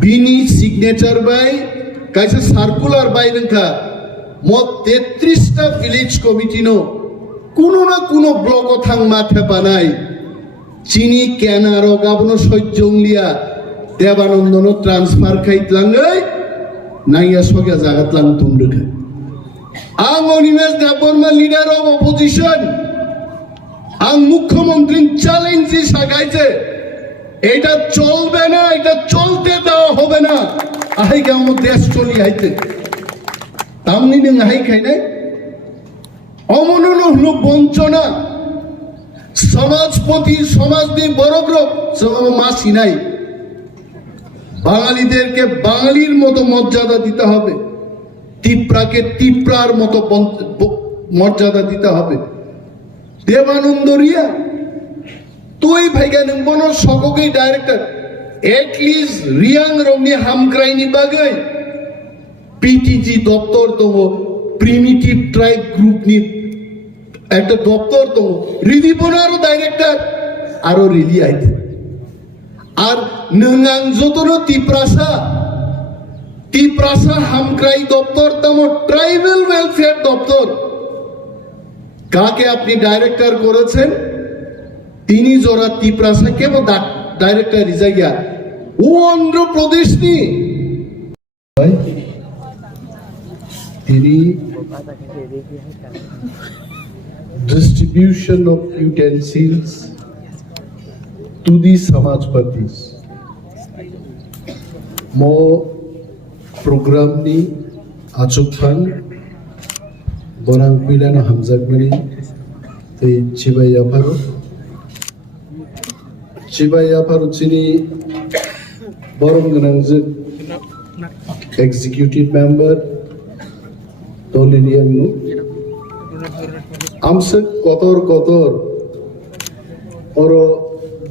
बिनी signature bye कैसे circular bye नंखा मत 33टा village committee no कुनो ना कुनो ब्लॉक थांग माथे पानाय चीनी केनारो गाबनो सज्जंलिया देवानंदनो ट्रांसफार खाइतलाङै नाइया सगया जागातलां तुमदोखा आं Animesh Debbarma leader of opposition आं मुख्यमंत्री চ্যালেঞ্জ সাগাইছে এটা চলবে না এটা চলতে দেওয়া হবে না আই গাম দেশ চলি আইতে তামনি নং আই খাইনাই অমনন হলো বঞ্চনা সমাজপতি সমাজনি বড়গ্রহ সব মাসি নাই বাঙালিদেরকে বাঙালির মতো মর্যাদা দিতে হবে তিপ্রাকে তিপ্রার মতো মর্যাদা দিতে হবে দেবানন্দ রিয়া তুই ভাইগা নংবনো সককে ডাইরেক্টর এটলিস্ট রিয়াং রংনি হামক্রাইনি বাগৈ পিটিজি দপ্তর তো প্রিমিটিভ ট্রাইব গ্রুপ নি একটা দপ্তর তো রিদিপনারও ডাইরেক্টর আরো রিলি আইতে আর নংআং যতনো তিপ্রাসা হামক্রাই দপ্তর তামো ট্রাইবাল ওয়েলফেয়ার দপ্তর কাকে আপনি ডাইরেক্টর করেছেন তিনি জোড়া তিপ্রাসা কেবল ডাইরেক্টর রিজা গিয়া ও অন্ধ্রপ্রদেশ নি তিনি distribution of utensils to the Samajpatis mo program ni achukpan borang pilano hamjakmani tei chibaya paro chini borong ganangjuk executive member tolinian nu আমসে কতর ওরো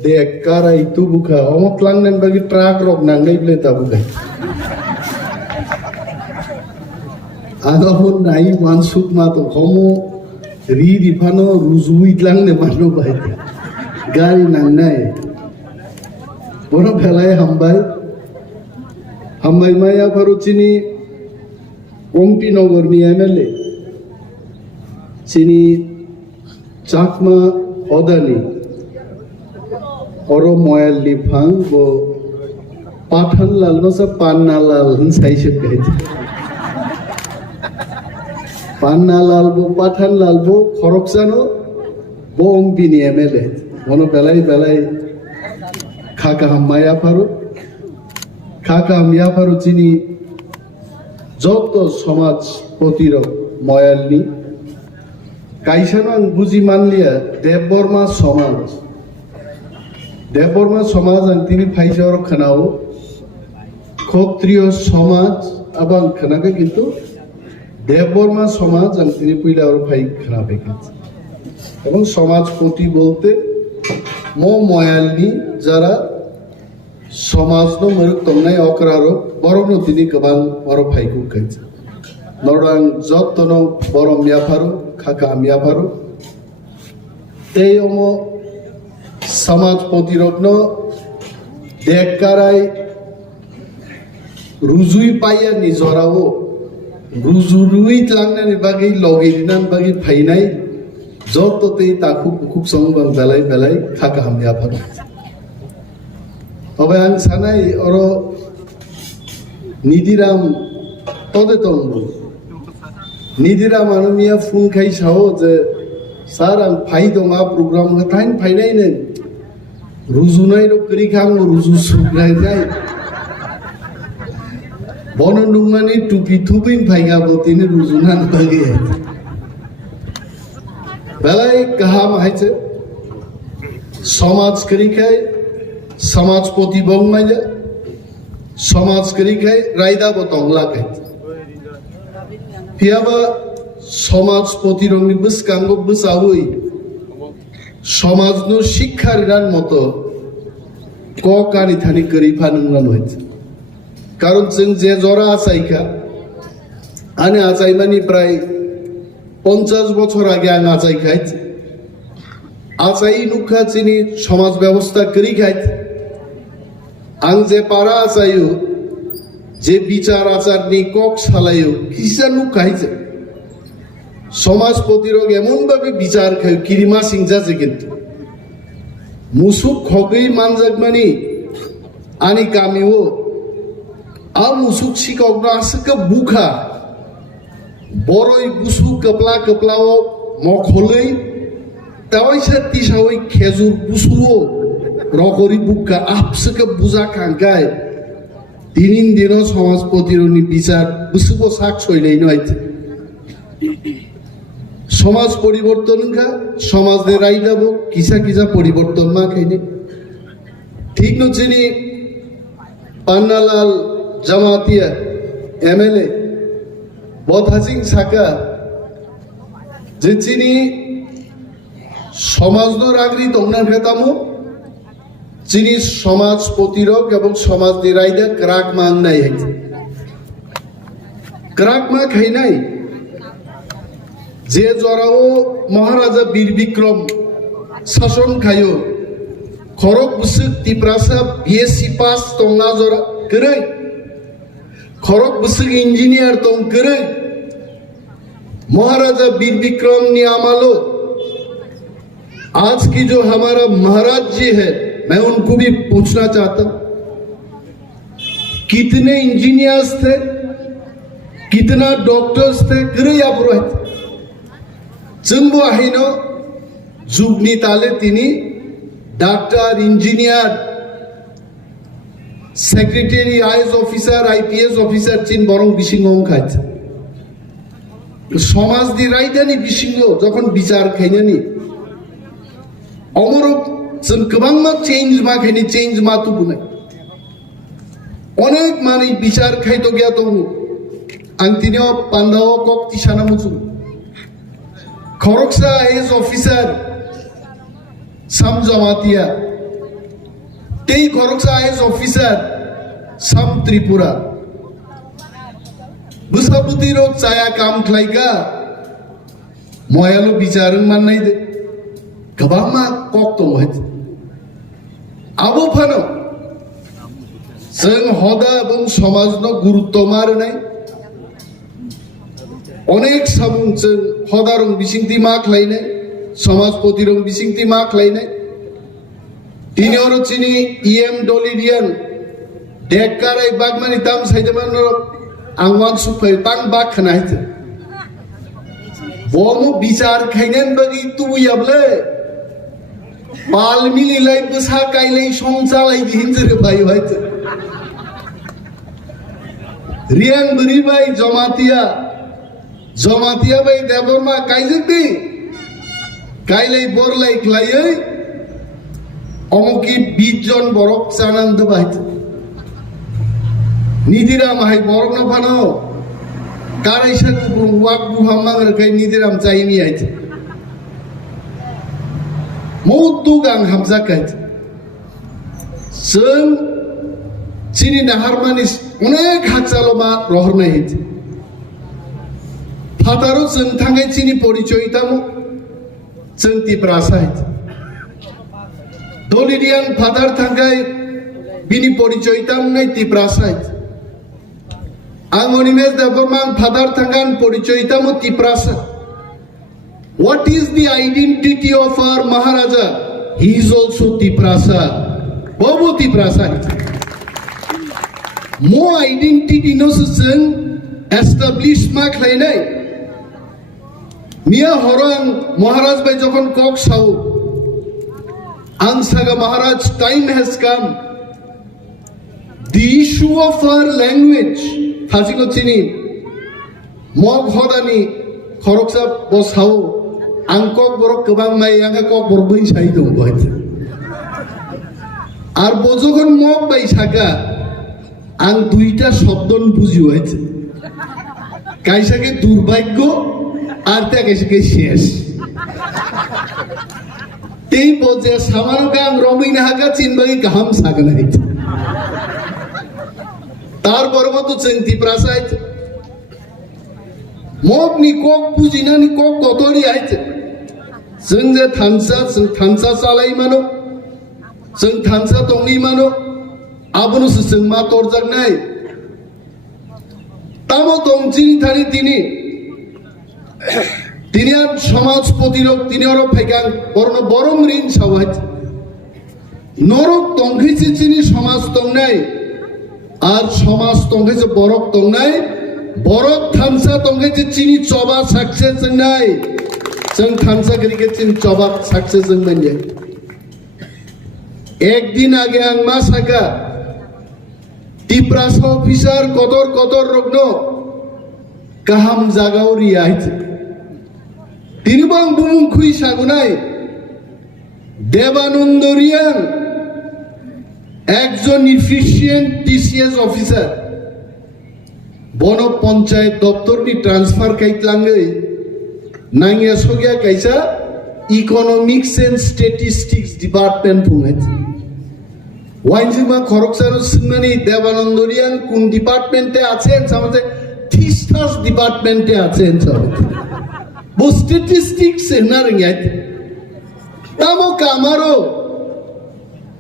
দেখ কারাই তু বুখা অমক লাংনেন বাকি ট্রাক রক নাংনাই বলে তা বুখাই আগামন নাই মানসুক মাতো হমো রি দিফানো রুজুই লাংনে মানো বাই গাড়ি নাংনাই বড় ফেলায় হামবাই মায়া ফরুচিনি কমটি নগর নি এমএলএ চিনি চাকমা অদানি অর ময়াল লিফাং ও পাঠান লাল নসা পান্না লাল সাইসে গাইছে পান্না লাল বো পাঠান লাল বো খরক জানো বং বিনি এমএলএ মনো বেলাই খাকা হাম্মায়া ফারু চিনি যত সমাজ প্রতিরোধ ময়ালনি কাইসানো আং বুঝি মানলিয়া দেববর্মা সমাজ আং তিনি ফাইসার খানাও ক্ষত্রিয় সমাজ আবার খানাকে কিন্তু দেববর্মা সমাজ আং তিনি পইলা আর ফাই খানা পেকেছে এবং সমাজপতি বলতে ময়ালনি যারা সমাজনো মরুক তমনাই অকরারো বরং তিনি গোবাং বড় ফাইকু খাইছে নরং যতন বড় মিয়াফারো খাকা মিয়াফারো এই সমাজ প্রতিরত্ন দেখারাই রুজুই পাইয়া নিজরাও রুজুরুই লাংনানি বাকি লগি দিনান বাকি ফাইনাই যততেই তাকু খুব সংবাং বেলাই খাকা মিয়াফারো তবে আং সানাই অর নিদিরাম তদে তন্দ নিদিরাম আনমিয়া ফুন খাই সাও যে স্যার আং ফাই দঙা প্রোগ্রাম থাইন ফাইনাই নেন রুজুনাই রকরি খাং রুজু সুগ্রাই যাই বননুমানি টুপি থুপিন ফাইগাবো তিনি রুজুনান বাগে বেলাই কাহাম হাইছে সমাজ করি খাই সমাজপতি বংমাইয়া সমাজ করি খাই রায়দা বতংলা খাই পিয়াবা সমাজপতি রংনি বসকাঙ্গ বসাউই সমাজনো শিক্ষার গান মতো কানি থানি করি ফানুঙ্গান হয়েছে কারণ যে জরা আচাইখা আনে আচাই মানে প্রায় 50 বছর আগে আং আচাই খাইছে আচাই নুখা চিনি সমাজ ব্যবস্থা করি খাইছে আং যে পারা আচাইও যে বিচার আচার নি কক সালাইও কিসানু খাইছে সমাজ প্রতিরোধ এমন ভাবে বিচার খাই কিরিমা সিংজাছে কিন্তু মুসুক খগৈ মানজাক মানি আনি কামিও আ মুসুক শিকক না আসকে বুখা বড়ই গুসু কপলা কপলাও মখলই তাওই সাতি সাওই খেজুর গুসুও রকরি বুকা আপসকে বুজা খাঙ্কায় দিন দিনও সমাজ প্রতিরোধী বিচার বুসুবো শাক সইলেই নয় সমাজ পরিবর্তন খা সমাজ দে রাই যাব কিসা কিসা পরিবর্তন মা খাইনি ঠিক নচিনি পান্নালাল জামাতিয়া এমএলএ বদহাসিং সাকা যে চিনি সমাজ রাগরি তমনার খেতামো চিনি সমাজ প্রতিরোধ এবং সমাজ দে রাইদা ক্রাক মান নাই ক্রাক মা খাই নাই যে জরাও মহারাজা বীর বিক্রম শাসন খায়ো খরক বুসুক তিপ্রাসা বিএসসি পাস তংনা জরা করে খরক বুসুক इंजीनियर तों करे महाराजा वीर विक्रम ने आमालो आज की जो हमारा महाराज जी है मैं उनको भी पूछना चाहता हूं कितने इंजीनियर्स थे कितना डॉक्टर्स थे करे या पुरोहित जोंबो आहिनो जुगनि ताले तिनी doctor engineer secretary IAS officer IPS officer चिन बरং বিশিঙ্গং খাইছে সমাজ দি রাইদানি বিশিঙ্গ যখন বিচার খাইনানি অমরক जों गोबां मा चेंज मा खायनि चेंज मा तो बुनाय अनेक माने বিচার খাইতো গিয়া তো आं तिनियाव पान्दाव कक तिसाना मुचु खरकसा आईएएस ऑफिसर साम जमातिया तेई खरकसा आईएएस ऑफिसर साम त्रिपुरा बुसाबुति रोग चाया काम खलाइका मयालो बिचारन माननाय दे गोबां मा कक दं हयत आबो फानो जों हदा এবং समाजनो गुरुत्व मारनाय अनेक सामुं जों हदारं बिसिंति मा खलायनाय समाज प्रतिरं बिसिंति मा खलायनाय तिनियावनो चिनि इएम डलिरियान डेकाराय बागमानि दाम साइदमान आं वान सुफाय तां बाग खनायते बमु बिचार खायनान बागि तुबुयाबले पाल मिलिलाय बसा कायलाय संसालाय हिनजर भाई भाइते रियान बरिबाय जमातिया जमातिया बाय देबरमा कायजोंदि कायलाय बरलाय खलायै अमुकी 20 जन बरक जानांद बायते निदिराम हाय बरक न फानो कारायसा गुबुं वाक बुहामांगरखाय निदिराम जायनि आयते मौतु गां हामजाखाय जों चिनि नाहारमानि अनेक हाजालमा रहरनाय हेते फादारो जों थांगाय चिनि परिचयतामो जों तिप्रासा हेते दलिरियान फादार थांगाय बिनि परिचयताम नै तिप्रासा हेते आं अनिमेश देबबर्मा फादार थांगान परिचयतामो Tiprasa What is the identity of our Maharaja? He is also Tiprasa. Bobo Tiprasa. More identity no susun established mark lainai. Mia Horang Maharaj by Jokon Kok Sau. Ansaga Maharaj, time has come. The issue of our language. Hasiko Chini. Mog Hodani. Khoroksa Boshau. Angkok borok kebang mai angka kok borbai sai dong boit. Ar bojokon mok bai saka ang duita শব্দন বুঝি হয়েছে কাইসাকে দুর্ভাগ্য আর তা কাইসাকে শেষ তেই বজে সামানো গাং রমিন হাকা চিনবাগি কাহাম সাগনা হইছে তার পরবর্তী চিন্তি প্রাসাইত মক নি কক বুঝিনা নি কক কতরি আইছে जों जे थानसा सालाय मानो जों थानसा दंनि मानो आबोनोसो जों मा तरजागनाय তামো দংচিনি থানি তিনি আর সমাজ প্রতিরোধ তিনি আরো ফেকান বরং ঋণ সবাই নরক তংখেছে চিনি সমাজ তং নাই আর সমাজ তংখেছে বরক তং নাই বরক থানসা তংখেছে চিনি চবা সাকসেস जों নাই जों থানসা করিকে চিনি চবা সাকসেস जों বনে একদিন আগে আং মা সাকা টিপ্রাস অফিসার কদর রগ্ন কাহাম জাগাও রিয়াইছে তিনি বাং বুমুং খুই সাগুনাই দেবানন্দ রিয়াং একজন ইফিশিয়েন্ট টিসিএস অফিসার বন পঞ্চায়েত দপ্তরনি ট্রান্সফার কাইতলাঙ্গৈ নাঙ্গিয়া সগিয়া কাইসা ইকোনমিক্স এন্ড স্ট্যাটিস্টিক্স ডিপার্টমেন্ট ফুঙাইছে ওয়াইনজিমা খরকসারো সিংমানি দেবানন্দ রিয়াং কোন ডিপার্টমেন্টে আছেন সামনে থিস্টাস ডিপার্টমেন্টে আছেন সামনে বো স্ট্যাটিস্টিক্স না রিয়াইতে তামো কামারো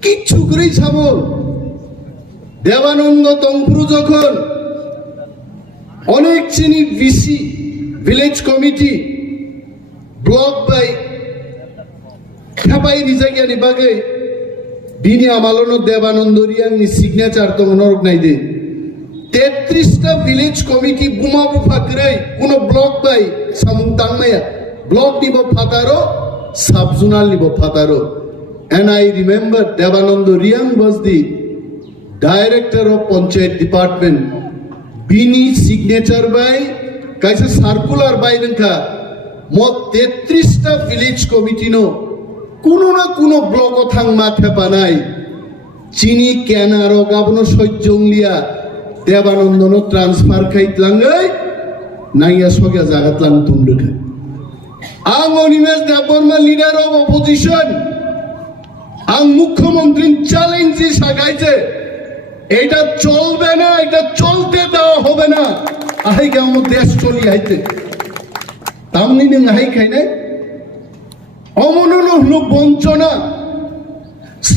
কিচ্ছু করেই ছাবল দেবানন্দ তংপুরু যখন অনেক শ্রেণী ভিসি ভিলেজ কমিটি ব্লক বাই খেপাই রিজাইয়ানি বাগে বিনি আমালনো দেবানন্দ রিয়াংনি সিগনেচার তো নরক নাই দে 33টা ভিলেজ কমিটি বুমা বুফা করে কোন ব্লক বাই সামুং তাংমায়া ব্লক নিব ফাতারো সাব জোনাল নিব ফাতারো and I remember Devananda Riyang was the director of Panchayat Department. Bini signature by kaisa circular by nangka mot 33টা village committee no kuno na kuno block o thang mathe panai chini kenaro gabno sojjonglia Devananda no transfer khaitlangai naiya sogya jagatlang tumdukha ang Onimesh Debbarma leader of opposition আং মুখ্যমন্ত্রী challenge সাগাইছে এটা চলবে না এটা চলতে দেওয়া হবে না আই গাম দেশ চলি আইতে তামনি নং আই খাইনে অমনন হলো বঞ্চনা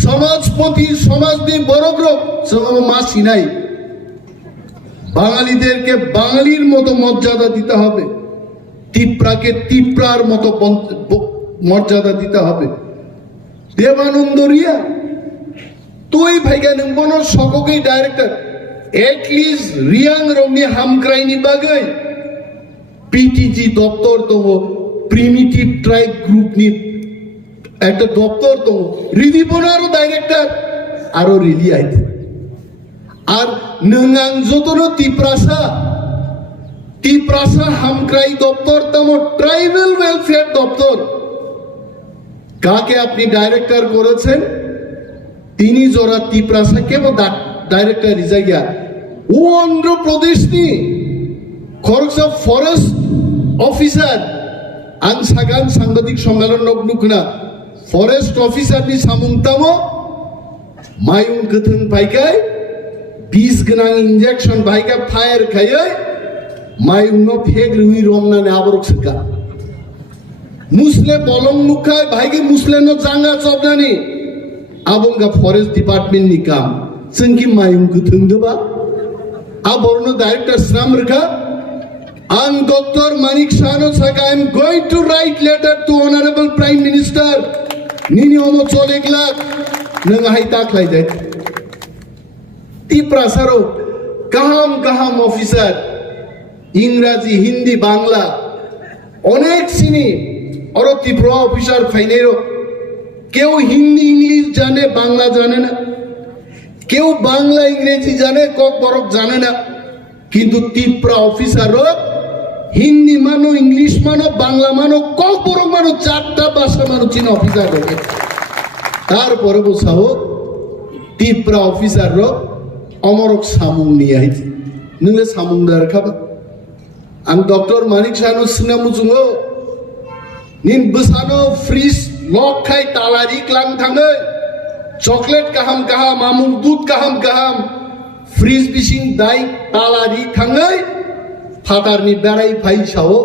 সমাজপতি সমাজনি বড়গ্রহ মাসি নাই বাঙালিদেরকে বাঙালির মতো মর্যাদা দিতে হবে তিপ্রাকে তিপ্রার মতো মর্যাদা দিতে হবে দেবানন্দ রিয়া তুই ভাইগা নংবনো সককেই ডাইরেক্টর এটলিস্ট রিয়াং রংনি হামক্রাইনি বাগৈ পিটিজি দপ্তর তো প্রিমিটিভ ট্রাইব গ্রুপ নি একটা দপ্তর তো রিদিপনারও ডাইরেক্টর আরো রিলি আইতে আর নংআং যতনো তিপ্রাসা হামক্রাই দপ্তর তমো ট্রাইবাল ওয়েলফেয়ার দপ্তর কাকে আপনি ডাইরেক্টর করেছেন তিনি জোরা তিপ্রাসা কেব ডাইরেক্টর রিজাইয়া ও অন্ধ্রপ্রদেশ নি খরগসা ফরেস্ট অফিসার আং সাগান সাংবাদিক সম্মেলন নগনুকনা ফরেস্ট অফিসার নি সামুংতামো মায়ুং কথং পাইকাই বিষ গনাং ইনজেকশন ভাইকা ফায়ার খায় মায়ুং নো ফেগ রুই রমনানে আবরক সকা মুসলে বলং মুখায় ভাইকে মুসলে নো জাঙ্গা চবনানি আবঙ্গা ফরেস্ট ডিপার্টমেন্ট নি কাম সঙ্কি মায়ুং কথং দবা আবরনো ডাইরেক্টর শ্রাম রেখা আন ডক্টর মানিক শাহনো সাকা I am going to write letter to honourable prime minister নিনি ওমো চলেক লাখ নং হাই তাকলাই দে তিপ্রাসারো কাহাম অফিসার ইংরাজি হিন্দি বাংলা অনেক সিনি और त्रिपुरा ऑफिसर फाइनेरो केउ हिंदी इंग्लिश जाने बांग्ला जाने ना केउ बांग्ला इंग्रेजी जाने कोक बरक जाने ना किंतु त्रिपुरा ऑफिसर हिंदी मानो इंग्लिश मानो बांग्ला मानो कोक बरक मानो चारटा भाषा मानो चीन ऑफिसर होगे तार परे बसाओ त्रिपुरा ऑफिसर अमरक सामुं निया हिची नोंले सामुं दार खाबा आं डॉक्टर मानिक शाहनो सिना मुजुंगो निन बसानो फ्रीज लॉक खाई तालारी क्लाम थांगे चॉकलेट काहाम आमुल दूध काहाम फ्रीज बिसिं दाई तालारी थांगे फातारनि बेड़ाई फाइसाओ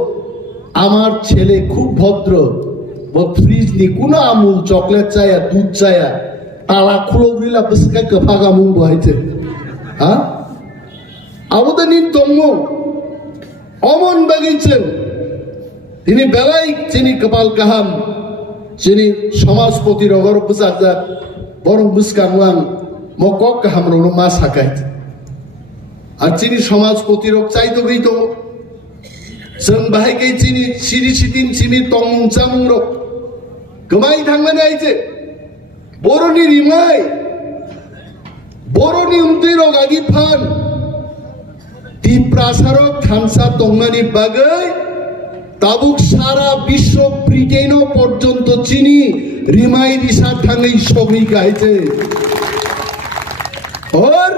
आमार छेले खूब भद्र वो फ्रीज नि कोनो आमुल चॉकलेट चाया दूध चाया ताला खुलोग्रिला बसका कफागा मुं बहाइते हा आबोदा निन दंगो অমন বাগিয়েছেন তিনি বেলাই চিনি কপাল কাহাম চিনি সমাজপতি রগর বুঝাজার বরং বুঝকাংলাং মকক কাহাম রনো মা সাকাই আর চিনি সমাজপতি রক চাইতো গইতো जों बाहायगै चिनि सिरि सितिन चिनि तंमुं चामुं रक गोमाय थांनानै आइजे बर'नि रिमाय बर'नि उन्दै रक आगि फान तिप्रासारक थानसा दंनानि बागै ताबुक सारा विश्व ब्रिटेनो पर्यन्त चिनि रिमाय रिसा थाङै सगै गाइजे और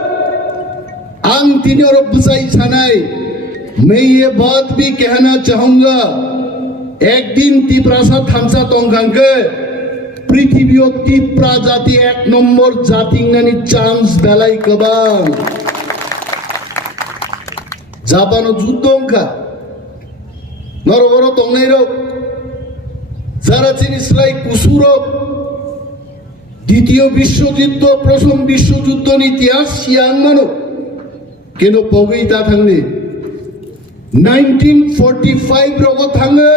आं तिनि और बुझाइ सानाय मैं ये बात भी कहना चाहूंगा एक दिन तिप्रासा थानसा तंगांगे पृथ्वी तिप्रा जाति एक नंबर जातिंगानी चांस बेलाई कबां जापानो जुद्धोंखा नरबरो तंगनायरो যারা চিনিসলাই কুসুরো দ্বিতীয় বিশ্বযুদ্ধ প্রথম বিশ্বযুদ্ধ ইতিহাস সিয়ান মানো কেন পগৈতা থাকলে 1945 রগ থাঙ্গে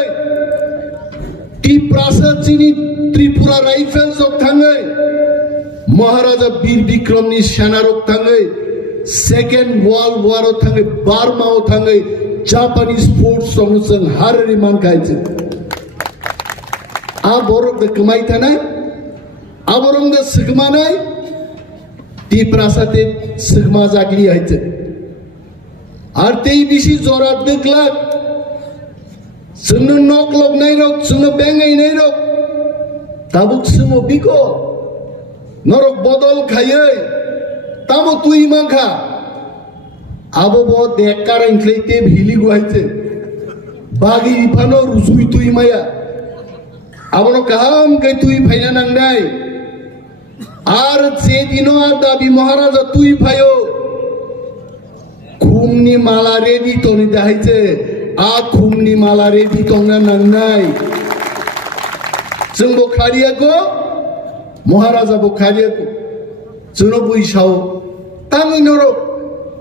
तिप्रासा चिनी त्रिपुरा राइफल्स रक थाङै महाराजा वीर विक्रमनि सेना रक थाङै सेकेंड वर्ल्ड वार थाङै बार्मा थाङै जापानीज फोर्स रक जों हारिनि मानखायजों आ बरक द कमाय थानाय आ बरं द सगमानाय तिप्रासा ते सगमा जागली हायजों আর তেই বেশি জরার দেখলা जोंनो नक लगनाय रक जोंनो बेंगायनाय रक ताबुक सोमो बिको नरक बदल खायै ताबो तुई मांखा आबो ब देकार इंख्लैते भिलि गुहायते बागि इफानो रुजुय तुई माया आबनो काहाम कै तुई फायना नांनाय आर जे दिनो आर दाबि महाराजा तुई फायो खुमनि माला रेडि तनि दाहायचे आ खुमनि माला रेडि तंना नांनाय जों बखारियाखौ महाराजा बखारियाखौ जोंनो बैसाव ताङै नर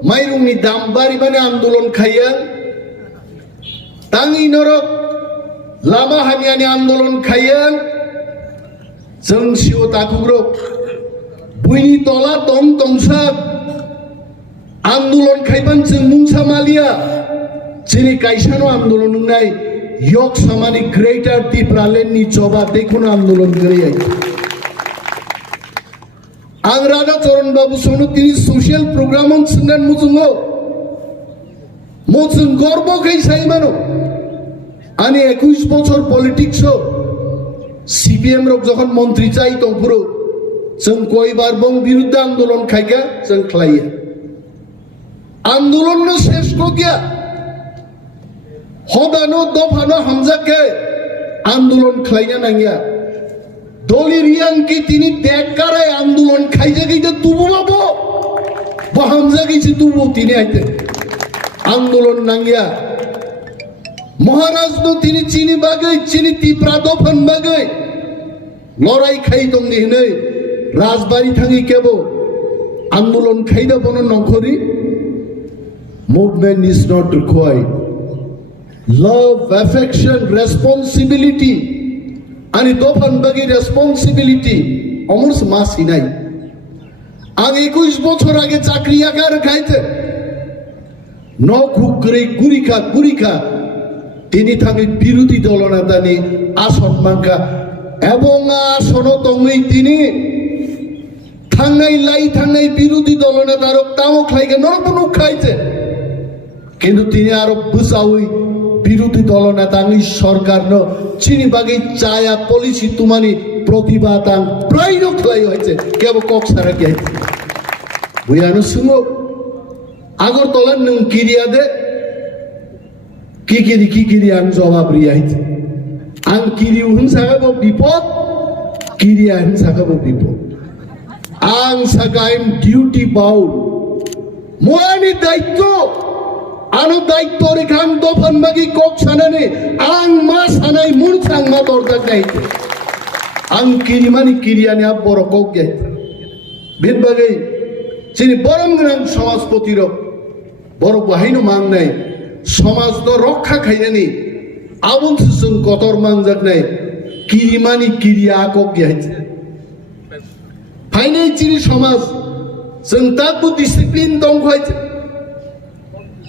माइरंनि दाम बारि माने आन्दोलन खायो ताङै नर लामा हानियानि आन्दोलन खायो जों सिउ ताकुग्रो बुइनि तला दं तंसा आंदोलन खाइबान जों मुंसा मालिया चिनी काइसानो आंदोलन नाय yok samani greater Tipralenni coba देखुन आंदोलन गरे आं राधा चरण बाबू सोनो तिनी सोशल प्रोग्राम संगान मुजुंगो मोजुं गर्व कै साइमानो आनी 21 বছর पॉलिटिक्स सीपीएम रक जखन मंत्री चाइ तंपुरो जों कयबार बं बिरुद्ध आंदोलन खाइगा जों खलायो आंदोलन न शेष को गया हदानो दफानो हमजाके आंदोलन खलायना नांगिया दलि रियांकी तिनी देखाराय आंदोलन खाइजा गइदा तुबु बाबो बा हमजा गइछि तुबु तिनी आइते आंदोलन नांगिया महाराज नो तिनी चिनी बागै चिनी तिप्रा दफान बागै लड़ाई खाइ दंनि हनै राजबारी थाङि केबो आंदोलन खाइदा बनो नखरि movement is not required love affection responsibility ani dofan bagi responsibility omur mas hinai ang 21 বছর আগে চাকরি আগার খাইতে ন খুকরে গুরিখা তিনি থাকি বিরোধী দলনেতানি আসন মাঙ্কা এবং আসন তঙ্গই তিনি থাঙ্গাই বিরোধী দলনেতার তাও খাইকে নরবনু খাইতে কিন্তু তিনি আরো বুঝাউই বিরোধী দলনেতা সরকার ন চিনি বাগি চায়া পলিসি তুমানি প্রতিবাদ প্রায় রক্ষাই হয়েছে কেবল কক সারা কে বুঝানো শুনো আগরতলা নং কিরিয়া দে কি কিরি আং জবাব রিয়াইছে আং কিরি হিংসাখাবো বিপদ কিরিয়া হিংসাখাবো বিপদ আং সাকাইম ডিউটি বাউল মোয়ানি দায়িত্ব আনো দায়িত্ব রেখান দফান বাগি কক সানানে আং মা সানাই মুন সাং মা দরজা গাইতে আং কিরিমানি কিরিয়ানি আব বড় কক গাইতে বেদ বাগै চিনি বরং গ্রাম সমাজপতির বড় বাহিনী মান নাই समाज तो रक्षा खाइनानि आबुं जों कतर मांजाकनाय किरिमानि किरिया आकब गैयाइছে फाइनाय चिनि समाज जों ताकबो डिसिप्लिन दं खाइছে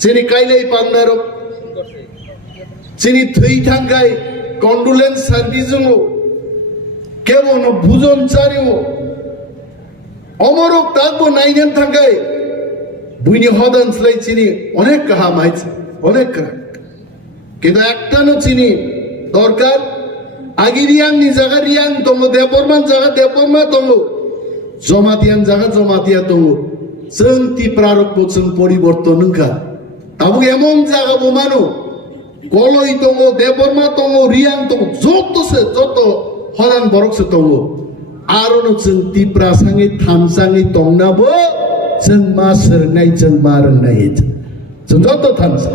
जेनि काइलाय पांनारो जेनि थै थांगाय कन्डोलेन्स सार्भिस दङ केवल भुजन चारियो अमरक ताकबो नायनो थांगाय बुइनि हदन स्लाय चिनि अनेक गाहाम आइছে अनेक गाहाम কিন্তু একটানো চিনি দরকার আগে রিয়াংনি জায়গা রিয়াং দङ দেবরমান জায়গা দেবরমা দङ জমাতিয়ান জায়গা জমাতিয়া দङ जों टिप्रारकबो जों परिबर्तन नोंखा आबो एमन জায়গাबो मानो गलय दङ देबरमा दङ रियां दङ যত हरान बरकसो दङ आरोनो जों टिप्रा सांगै थामसाङै दंनाबो जों मा सोरनाय जों मा रोंनाय जों যত थामसा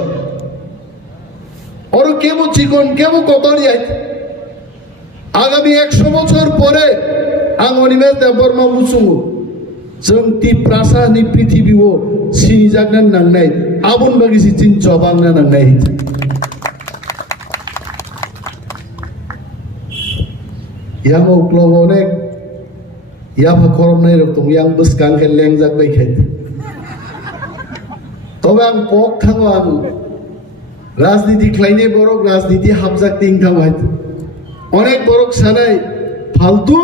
और केबो चिकन केबो कतरी आइছে आगामी 100 বছর পরে आं अनिमेष देबरमा बुसुङो जों टिप्रासानि पृथिबीआव सिनिजागना नांनाय आबुन बागिसि चिन जबांना नांनाय yang uklong onek ya pakoromnai roktung yang beskan ke lengjak baikait tobang pok thangwang রাজনীতি খাইনে বড়ক রাজনীতি হাবজাক তিন থামাইতে অনেক বড়ক সানাই ফালতু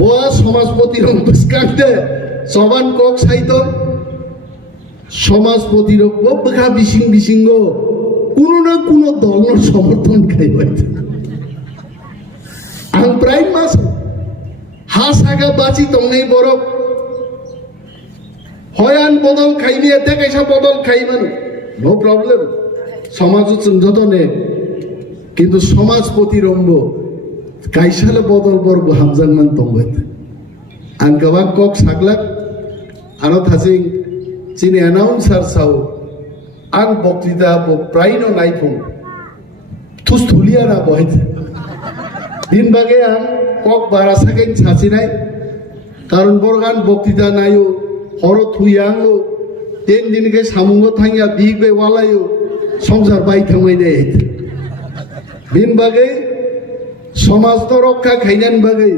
বয়া সমাজপতির বসকাতে সবান কক সাইতো সমাজপতির বকা বিসিং কোনো না কোনো দলের সমর্থন খাইবাইতে आं प्राय मास हा सागा बाची दंनाय बरक हयान बदल खाइने एते कैसा बदल खाइमान नो प्रॉब्लम समाज जोंजतने किन्तु समाजपति रंग काइसाले बदल बरग हामजांमान दंबाय आं गोबां कक साग्लाक आरो थासिं चिनि एनाउन्सार साव आं बक्तृता प्रायनो नायफुं थुस्थुलिया ना बहायते दिन बागे आं कक बारा साकें साचिनाय कारण बरगान बक्तृता नायो हर थुयाङो तीन दिन के सामुंगो थांगिया बिगबे वालायो संसार बाय थांबायनाय दिन बागे समाज तो रक्षा खाइनान बागे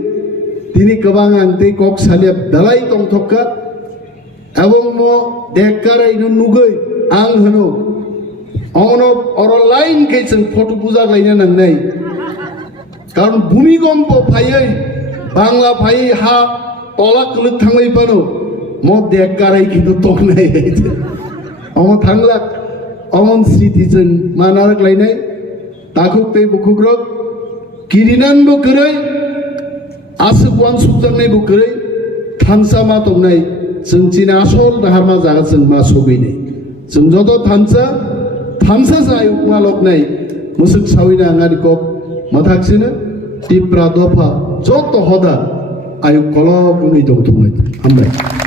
दिनै गोबां आं ते कक सालिया दालाय दंथका एवं मो देखारायनो नुगै आं होनो अनो अर लाइन के जों फटो पूजा गायना नांनाय कारण भूमिकम्प फायै बांला फायै हा तला कलक थांबाय बानो म देखाराय किन्तु तंनाय अम थांला अमन स्थितिजों मानारक लायनाय ताखुक ते बुखुग्रक किरिनानबो गरै आसुकवान सुजांनायबो गरै थामसा मा दंनाय जों चिना आसल दाहारमा जागा जों मा सगैनाय जों जत थामसा जाय मालकनाय मुसुक सावैना आंगारि कक माथाक्सिनो टिप्रा दफा जत हदा आयु कलक उनै दंथ'नाय हामबाय